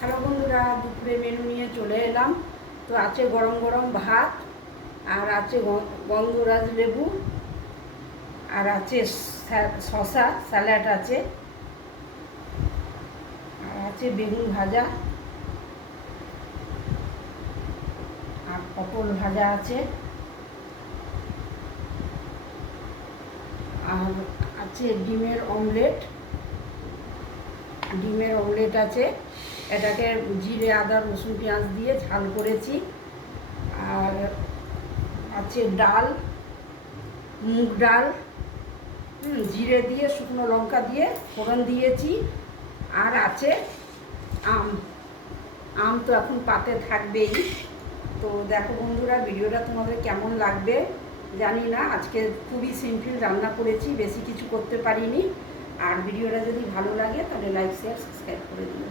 Hello বন্ধুরা, দুপুরে menu নিয়ে চলে এলাম। তো আছে গরম গরম ভাত, আর আছে গন্ধরাজ লেবু, আর আছে শশা স্যালাড আছে, আর আছে বেগুন ভাজা, আর পটল ভাজা আছে, আর আছে ডিমের অমলেট আছে। এটাকে জিরে আদা রসুন পেঁয়াজ দিয়ে ঝাল করেছি। আর আছে ডাল, মুগ ডাল, জিরে দিয়ে শুকনো লঙ্কা দিয়ে ফোড়ন দিয়েছি। আর আছে আম। আম তো এখন পাতে থাকবেই। তো দেখো বন্ধুরা, ভিডিওটা তোমাদের কেমন লাগবে জানি না। আজকে খুবই সিম্পল রান্না করেছি, বেশি কিছু করতে পারিনি। আর ভিডিওটা যদি ভালো লাগে তাহলে লাইক শেয়ার সাবস্ক্রাইব করে দিও।